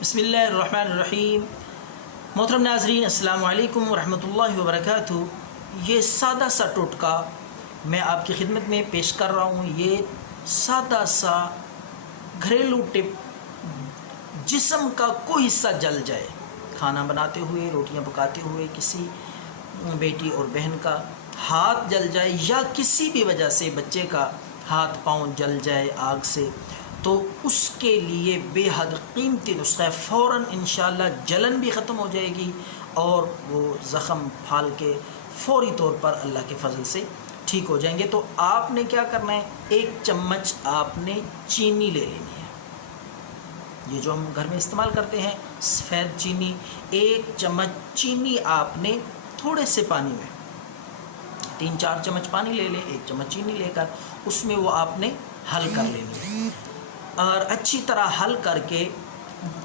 بسم اللہ الرحمن الرحیم۔ محترم ناظرین، السلام علیکم ورحمۃ اللہ وبرکاتہ۔ یہ سادہ سا ٹوٹکہ میں آپ کی خدمت میں پیش کر رہا ہوں۔ یہ سادہ سا گھریلو ٹپ، جسم کا کوئی حصہ جل جائے، کھانا بناتے ہوئے، روٹیاں پکاتے ہوئے کسی بیٹی اور بہن کا ہاتھ جل جائے، یا کسی بھی وجہ سے بچے کا ہاتھ پاؤں جل جائے آگ سے، تو اس کے لیے بے حد قیمتی نسخہ ہے۔ فوراً انشاءاللہ جلن بھی ختم ہو جائے گی اور وہ زخم پھال کے فوری طور پر اللہ کے فضل سے ٹھیک ہو جائیں گے۔ تو آپ نے کیا کرنا ہے، 1 چمچ آپ نے چینی لے لینی ہے، یہ جو ہم گھر میں استعمال کرتے ہیں سفید چینی۔ 1 چمچ چینی آپ نے تھوڑے سے پانی میں 3-4 چمچ پانی لے لیں، 1 چمچ چینی لے کر اس میں وہ آپ نے حل کر لینی ہے، اور اچھی طرح حل کر کے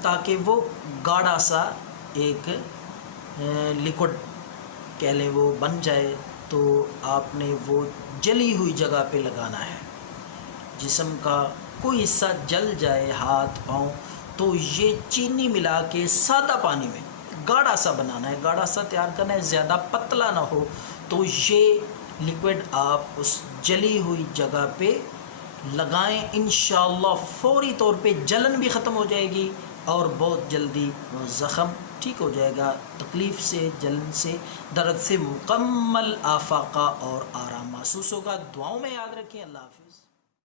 تاکہ وہ گاڑھا سا ایک لیکوڈ کہہ لیں وہ بن جائے، تو آپ نے وہ جلی ہوئی جگہ پہ لگانا ہے۔ جسم کا کوئی حصہ جل جائے، ہاتھ پاؤں، تو یہ چینی ملا کے سادہ پانی میں گاڑھا سا بنانا ہے، گاڑھا سا تیار کرنا ہے، زیادہ پتلا نہ ہو۔ تو یہ لیکوڈ آپ اس جلی ہوئی جگہ پہ لگائیں، انشاءاللہ فوری طور پہ جلن بھی ختم ہو جائے گی اور بہت جلدی وہ زخم ٹھیک ہو جائے گا۔ تکلیف سے، جلن سے، درد سے مکمل آفاقہ اور آرام محسوس ہوگا۔ دعاؤں میں یاد رکھیں۔ اللہ حافظ۔